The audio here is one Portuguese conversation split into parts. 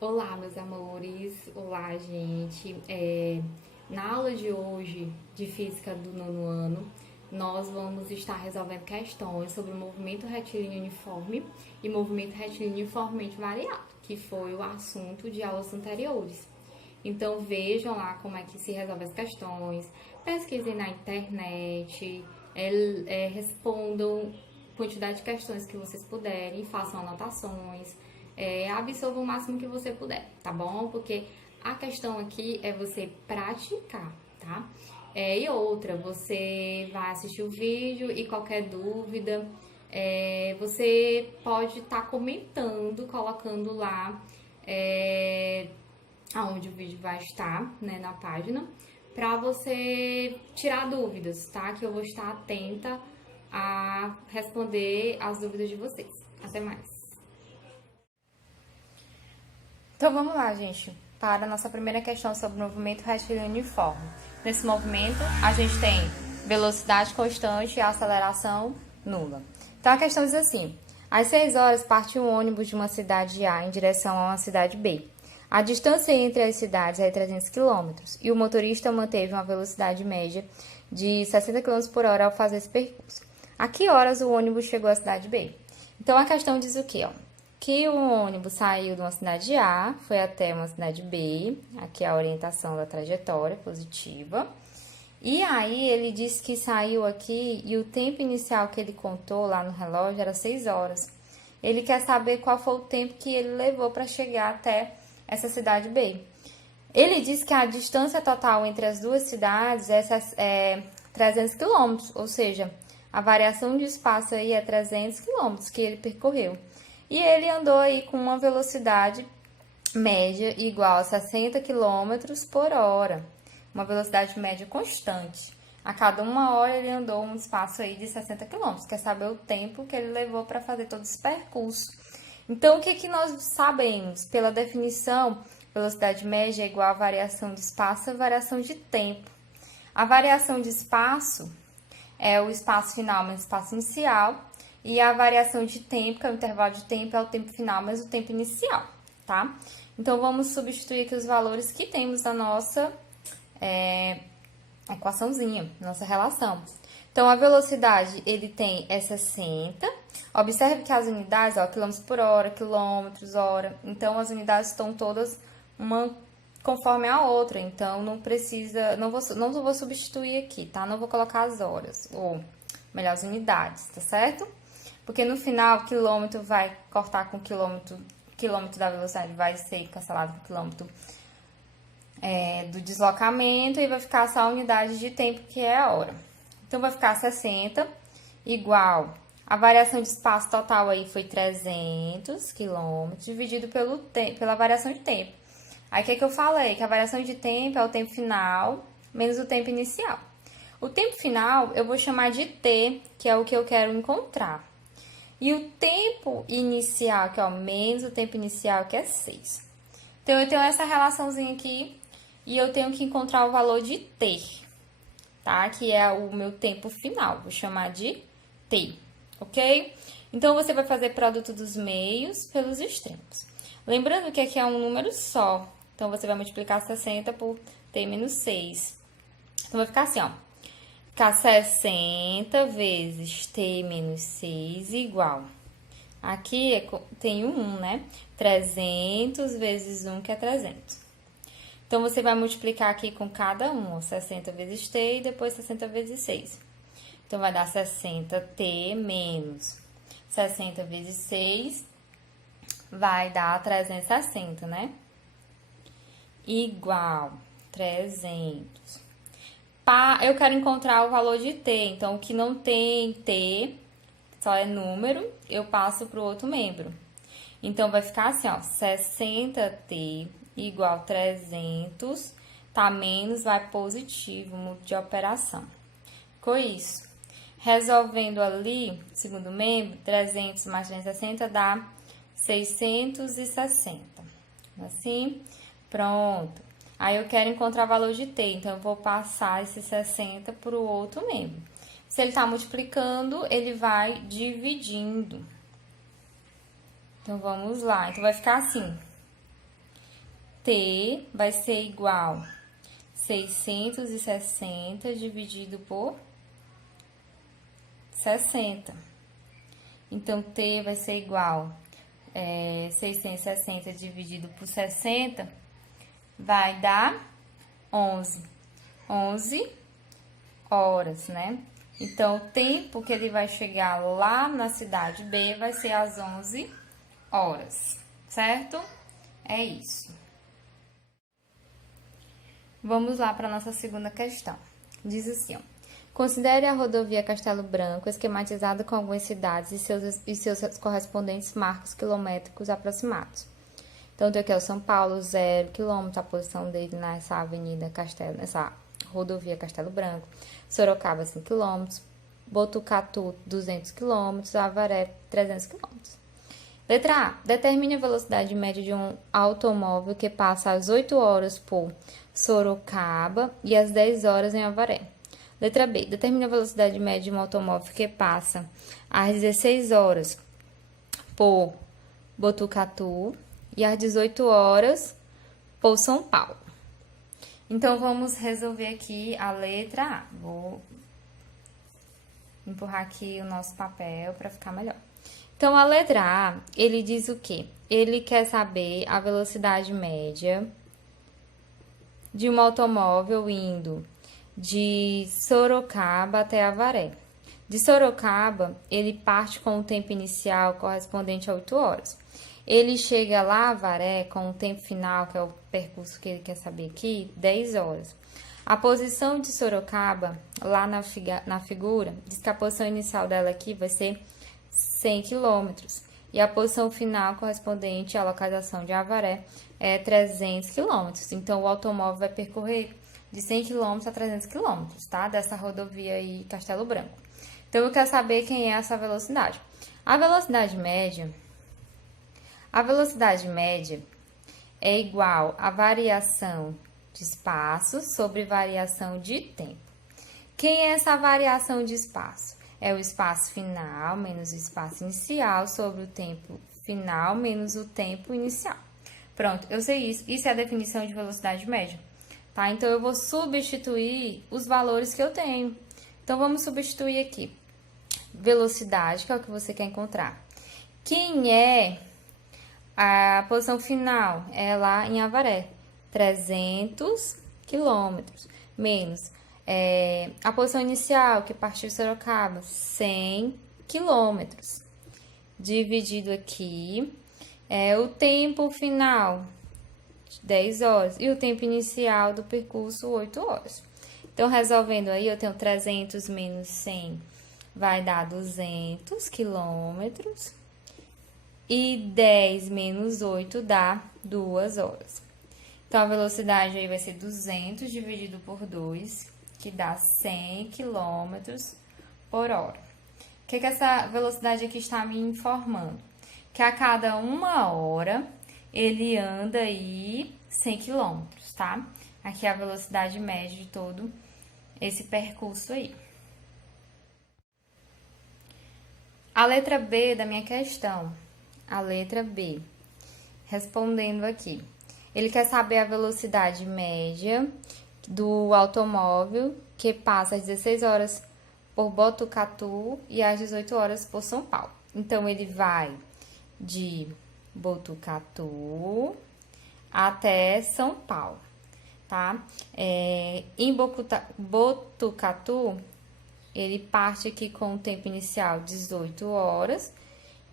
Olá, meus amores. Olá, gente. Na aula de hoje de Física do nono ano, nós vamos estar resolvendo questões sobre o movimento retilíneo uniforme e movimento retilíneo uniformemente variado, que foi o assunto de aulas anteriores. Então, vejam lá como é que se resolve as questões, pesquisem na internet, respondam quantidade de questões que vocês puderem, façam anotações, absorva o máximo que você puder, tá bom? Porque a questão aqui é você praticar, tá? E outra, você vai assistir o vídeo e qualquer dúvida, você pode estar comentando, colocando lá aonde o vídeo vai estar, né, na página, para você tirar dúvidas, tá? Que eu vou estar atenta a responder as dúvidas de vocês. Até mais. Então vamos lá, gente, para a nossa primeira questão sobre o movimento retilíneo uniforme. Nesse movimento, a gente tem velocidade constante e aceleração nula. Então a questão diz assim: às 6 horas partiu um ônibus de uma cidade A em direção a uma cidade B. A distância entre as cidades é 300 km e o motorista manteve uma velocidade média de 60 km por hora ao fazer esse percurso. A que horas o ônibus chegou à cidade B? Então a questão diz o quê? Que o ônibus saiu de uma cidade A, foi até uma cidade B, aqui é a orientação da trajetória positiva. E aí ele disse que saiu aqui e o tempo inicial que ele contou lá no relógio era 6 horas. Ele quer saber qual foi o tempo que ele levou para chegar até essa cidade B. Ele disse que a distância total entre as duas cidades é 300 quilômetros, ou seja, a variação de espaço aí é 300 quilômetros que ele percorreu. E ele andou aí com uma velocidade média igual a 60 quilômetros por hora, uma velocidade média constante. A cada uma hora ele andou um espaço aí de 60 quilômetros, quer saber o tempo que ele levou para fazer todo esse percurso. Então, o que nós sabemos? Pela definição, velocidade média é igual a variação de espaço a variação de tempo. A variação de espaço é o espaço final mais o espaço inicial, e a variação de tempo, que é o intervalo de tempo, é o tempo final mais o tempo inicial, tá? Então, vamos substituir aqui os valores que temos na nossa equaçãozinha, nossa relação. Então, a velocidade, ele tem 60. Observe que as unidades, quilômetros por hora, quilômetros, hora. Então, as unidades estão todas uma conforme a outra. Então, não precisa, não vou substituir aqui, tá? Não vou colocar as horas, ou melhor, as unidades, tá certo? Porque no final, quilômetro vai cortar com quilômetro da velocidade vai ser cancelado com quilômetro do deslocamento e vai ficar só a unidade de tempo, que é a hora. Então, vai ficar 60 igual. A variação de espaço total aí foi 300 quilômetros dividido pela variação de tempo. Aí, o que eu falei? Que a variação de tempo é o tempo final menos o tempo inicial. O tempo final eu vou chamar de t, que é o que eu quero encontrar. E o tempo inicial, que é menos o tempo inicial, que é 6. Então, eu tenho essa relaçãozinha aqui e eu tenho que encontrar o valor de t, tá? Que é o meu tempo final, vou chamar de t, ok? Então, você vai fazer produto dos meios pelos extremos. Lembrando que aqui é um número só, então você vai multiplicar 60 por t menos 6. Então, vai ficar assim, ó. Ficar 60 vezes t menos 6 igual. Aqui tem um 1, né? 300 vezes 1, que é 300. Então, você vai multiplicar aqui com cada um, ó, 60 vezes t e depois 60 vezes 6. Então, vai dar 60t menos 60 vezes 6, vai dar 360, né? Igual 300. Eu quero encontrar o valor de t, então, o que não tem t, só é número, eu passo para o outro membro. Então, vai ficar assim, ó, 60t igual 300, tá menos, vai positivo, mudo de operação. Ficou isso. Resolvendo ali, segundo membro, 300 mais 360 dá 660. Assim, pronto. Aí, eu quero encontrar o valor de t, então, eu vou passar esse 60 para o outro membro. Se ele está multiplicando, ele vai dividindo. Então, vamos lá. Então, vai ficar assim. T vai ser igual 660 dividido por 60. Então, T vai ser igual 660 dividido por 60 vai dar 11. 11 horas, né? Então, o tempo que ele vai chegar lá na cidade B vai ser às 11 horas, certo? É isso. Vamos lá para a nossa segunda questão. Diz assim, ó. Considere a rodovia Castelo Branco esquematizada com algumas cidades e seus correspondentes marcos quilométricos aproximados. Então, tem aqui o São Paulo, 0 km, a posição dele nessa nessa rodovia Castelo Branco. Sorocaba, 5 km. Botucatu, 200 km. Avaré, 300 km. Letra A. Determine a velocidade média de um automóvel que passa às 8 horas por Sorocaba e às 10 horas em Avaré. Letra B. Determine a velocidade média de um automóvel que passa às 16 horas por Botucatu e às 18 horas por São Paulo. Então, vamos resolver aqui a letra A. Vou empurrar aqui o nosso papel para ficar melhor. Então, a letra A, ele diz o quê? Ele quer saber a velocidade média de um automóvel indo de Sorocaba até Avaré. De Sorocaba, ele parte com o tempo inicial correspondente a 8 horas. Ele chega lá a Avaré com o tempo final, que é o percurso que ele quer saber aqui, 10 horas. A posição de Sorocaba, lá na figura, diz que a posição inicial dela aqui vai ser 100 km. E a posição final correspondente à localização de Avaré é 300 km. Então, o automóvel vai percorrer de 100 km a 300 km, tá? Dessa rodovia aí, Castelo Branco. Então, eu quero saber quem é essa velocidade. A velocidade média é igual à variação de espaço sobre variação de tempo. Quem é essa variação de espaço? É o espaço final menos o espaço inicial sobre o tempo final menos o tempo inicial. Pronto, eu sei isso. Isso é a definição de velocidade média, tá? Então, eu vou substituir os valores que eu tenho. Então, vamos substituir aqui. Velocidade, que é o que você quer encontrar. Quem é a posição final? É lá em Avaré, 300 quilômetros, menos a posição inicial, que partiu de Sorocaba, 100 quilômetros, dividido aqui, o tempo final, 10 horas, e o tempo inicial do percurso, 8 horas. Então, resolvendo aí, eu tenho 300 menos 100, vai dar 200 quilômetros, e 10 menos 8 dá 2 horas. Então, a velocidade aí vai ser 200 dividido por 2, que dá 100 km por hora. O que essa velocidade aqui está me informando? Que a cada 1 hora, ele anda aí 100 km, tá? Aqui é a velocidade média de todo esse percurso aí. A letra B da minha questão. A letra B. Respondendo aqui. Ele quer saber a velocidade média do automóvel que passa às 16 horas por Botucatu e às 18 horas por São Paulo. Então, ele vai de Botucatu até São Paulo, tá? Em Botucatu, ele parte aqui com o tempo inicial 18 horas,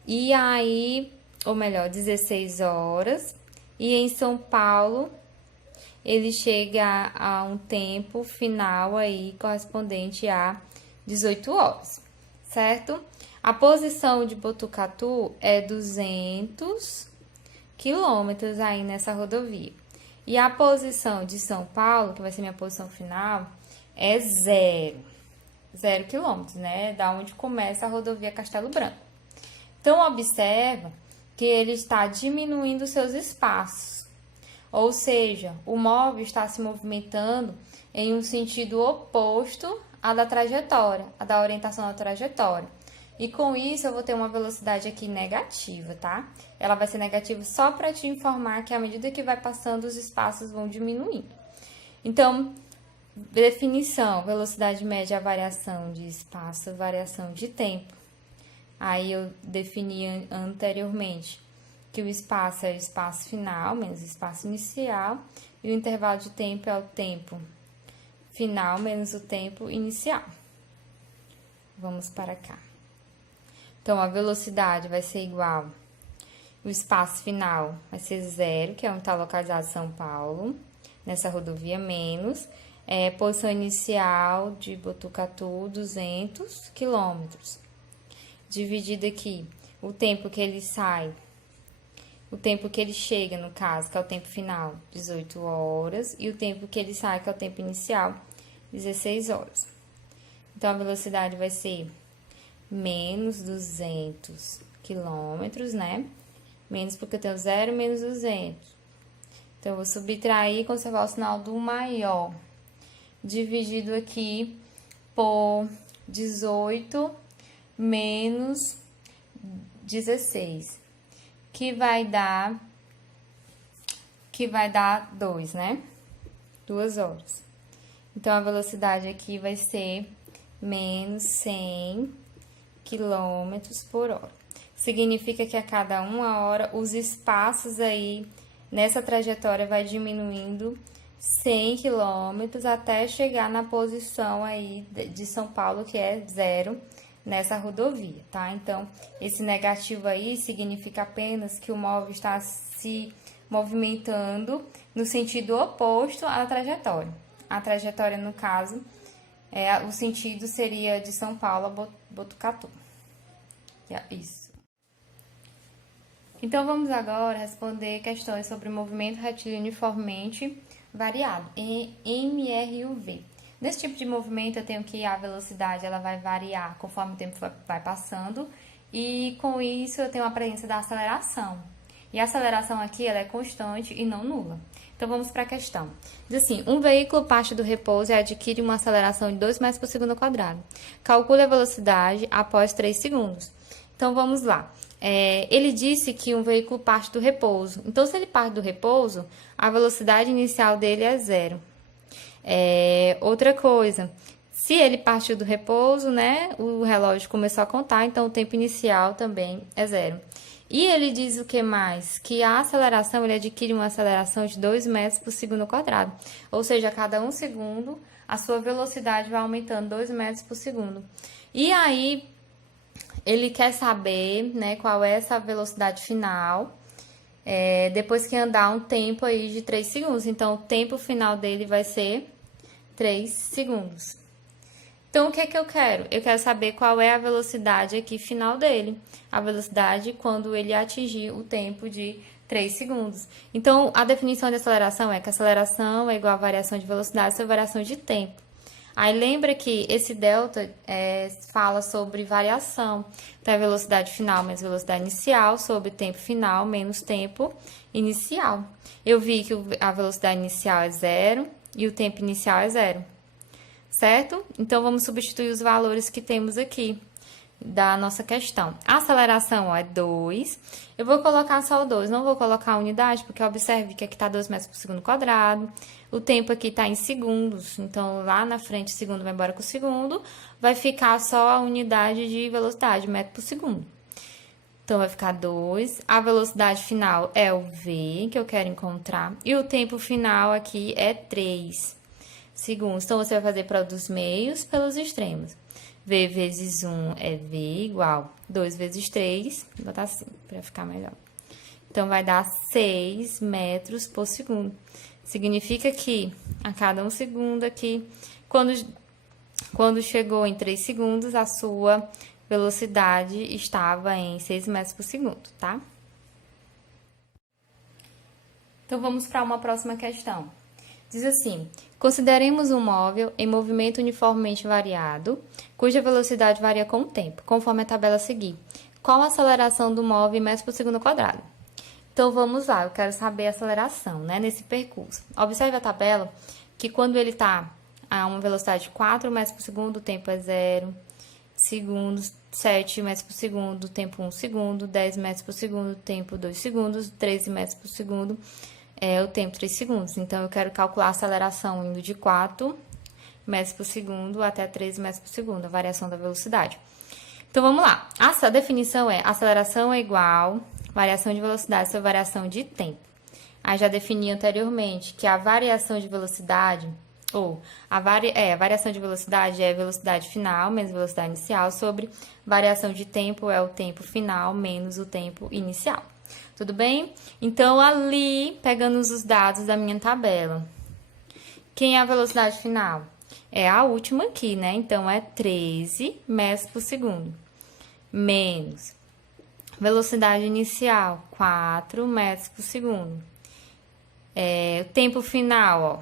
e aí, ou melhor, 16 horas, e em São Paulo, ele chega a um tempo final aí correspondente a 18 horas, certo? A posição de Botucatu é 200 quilômetros aí nessa rodovia. E a posição de São Paulo, que vai ser minha posição final, é 0 quilômetros, né? Da onde começa a rodovia Castelo Branco. Então, observa que ele está diminuindo seus espaços. Ou seja, o móvel está se movimentando em um sentido oposto à da trajetória, à da orientação da trajetória. E com isso, eu vou ter uma velocidade aqui negativa, tá? Ela vai ser negativa só para te informar que à medida que vai passando, os espaços vão diminuindo. Então, definição, velocidade média é a variação de espaço, variação de tempo. Aí eu defini anteriormente que o espaço é o espaço final menos o espaço inicial e o intervalo de tempo é o tempo final menos o tempo inicial. Vamos para cá. Então, a velocidade vai ser igual, o espaço final vai ser 0, que é onde está localizado São Paulo, nessa rodovia, menos, posição inicial de Botucatu, 200 quilômetros. Dividido aqui, o tempo que ele sai, o tempo que ele chega, no caso, que é o tempo final, 18 horas, e o tempo que ele sai, que é o tempo inicial, 16 horas. Então, a velocidade vai ser menos 200 quilômetros, né? Menos porque eu tenho 0 menos 200. Então, eu vou subtrair e conservar o sinal do maior. Dividido aqui por 18 menos 16, que vai dar 2, né? 2 horas. Então, a velocidade aqui vai ser menos 100 quilômetros por hora. Significa que a cada 1 hora, os espaços aí nessa trajetória vai diminuindo 100 quilômetros até chegar na posição aí de São Paulo, que é 0, nessa rodovia, tá? Então, esse negativo aí significa apenas que o móvel está se movimentando no sentido oposto à trajetória. A trajetória, no caso, o sentido seria de São Paulo a Botucatu. Isso. Então, vamos agora responder questões sobre movimento retilíneo uniformemente variado, em MRUV. Nesse tipo de movimento, eu tenho que a velocidade ela vai variar conforme o tempo vai passando, e com isso eu tenho a presença da aceleração. E a aceleração aqui ela é constante e não nula. Então, vamos para a questão. Diz assim, um veículo parte do repouso e adquire uma aceleração de 2 metros por segundo ao quadrado. Calcule a velocidade após 3 segundos. Então, vamos lá. Ele disse que um veículo parte do repouso. Então, se ele parte do repouso, a velocidade inicial dele é 0. Outra coisa, se ele partiu do repouso, né, o relógio começou a contar, então o tempo inicial também é 0. E ele diz o que mais? Que a aceleração, ele adquire uma aceleração de 2 metros por segundo ao quadrado. Ou seja, a cada 1 segundo, a sua velocidade vai aumentando 2 metros por segundo. E aí, ele quer saber, né, qual é essa velocidade final, depois que andar um tempo aí de 3 segundos. Então, o tempo final dele vai ser 3 segundos. Então, o que é que eu quero? Eu quero saber qual é a velocidade aqui final dele. A velocidade quando ele atingir o tempo de 3 segundos. Então, a definição de aceleração é que a aceleração é igual a variação de velocidade sobre variação de tempo. Aí, lembra que esse delta fala sobre variação. Então, é velocidade final menos velocidade inicial sobre tempo final menos tempo inicial. Eu vi que a velocidade inicial é 0 e o tempo inicial é 0. Certo? Então, vamos substituir os valores que temos aqui da nossa questão. A aceleração é 2. Eu vou colocar só o 2, não vou colocar a unidade, porque observe que aqui está 2 metros por segundo quadrado. O tempo aqui está em segundos, então lá na frente, segundo vai embora com o segundo, vai ficar só a unidade de velocidade, metro por segundo. Então, vai ficar 2. A velocidade final é o V, que eu quero encontrar. E o tempo final aqui é 3 segundos. Então, você vai fazer produto dos meios pelos extremos. V vezes 1 é V igual 2 vezes 3. Vou botar assim, para ficar melhor. Então, vai dar 6 metros por segundo. Significa que a cada 1 segundo aqui, quando chegou em 3 segundos, a sua velocidade estava em 6 metros por segundo, tá? Então, vamos para uma próxima questão. Diz assim, consideremos um móvel em movimento uniformemente variado, cuja velocidade varia com o tempo, conforme a tabela a seguir. Qual a aceleração do móvel em metros por segundo ao quadrado? Então, vamos lá, eu quero saber a aceleração, né, nesse percurso. Observe a tabela, que quando ele está a uma velocidade de 4 metros por segundo, o tempo é 0 segundos. 7 metros por segundo, tempo 1 segundo, 10 metros por segundo, tempo 2 segundos, 13 metros por segundo, o tempo 3 segundos. Então, eu quero calcular a aceleração indo de 4 metros por segundo até 13 metros por segundo, a variação da velocidade. Então, vamos lá. A definição é: aceleração é igual variação de velocidade sobre variação de tempo. Aí, já defini anteriormente que a variação de velocidade, a variação de velocidade é velocidade final menos velocidade inicial sobre variação de tempo é o tempo final menos o tempo inicial. Tudo bem? Então, ali, pegando os dados da minha tabela, quem é a velocidade final? É a última aqui, né? Então, é 13 metros por segundo. Menos velocidade inicial, 4 metros por segundo. O tempo final, ó,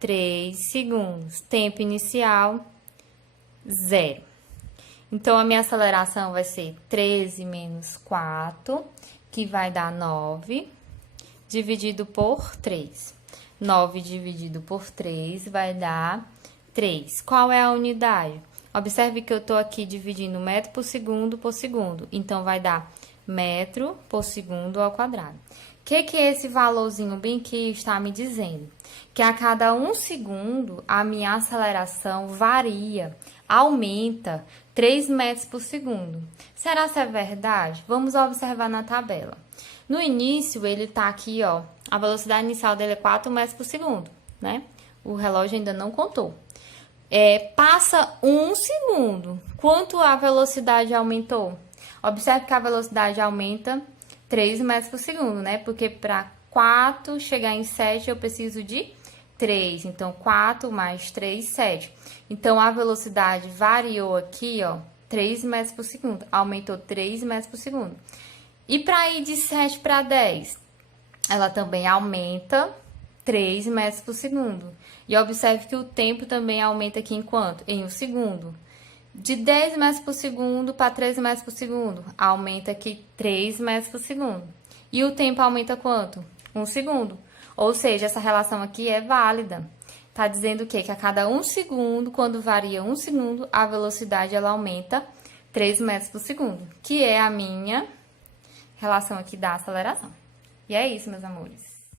3 segundos. Tempo inicial, 0. Então, a minha aceleração vai ser 13 menos 4, que vai dar 9, dividido por 3. 9 dividido por 3 vai dar 3. Qual é a unidade? Observe que eu estou aqui dividindo metro por segundo, então vai dar metro por segundo ao quadrado. O que é esse valorzinho bem que está me dizendo? Que a cada 1 segundo a minha aceleração varia, aumenta 3 metros por segundo. Será que é verdade? Vamos observar na tabela. No início, ele está aqui, ó, a velocidade inicial dele é 4 metros por segundo, né? O relógio ainda não contou. Passa 1 segundo. Quanto a velocidade aumentou? Observe que a velocidade aumenta 3 metros por segundo, né? Porque para 4 chegar em 7, eu preciso de 3. Então, 4 mais 3, 7. Então, a velocidade variou aqui, ó, 3 metros por segundo. Aumentou 3 metros por segundo. E para ir de 7 para 10, ela também aumenta 3 metros por segundo. E observe que o tempo também aumenta aqui em quanto? Em 1 segundo. De 10 metros por segundo para 13 metros por segundo, aumenta aqui 3 metros por segundo. E o tempo aumenta quanto? 1 segundo. Ou seja, essa relação aqui é válida. Está dizendo o quê? Que a cada 1 segundo, quando varia 1 segundo, a velocidade ela aumenta 3 metros por segundo, que é a minha relação aqui da aceleração. E é isso, meus amores.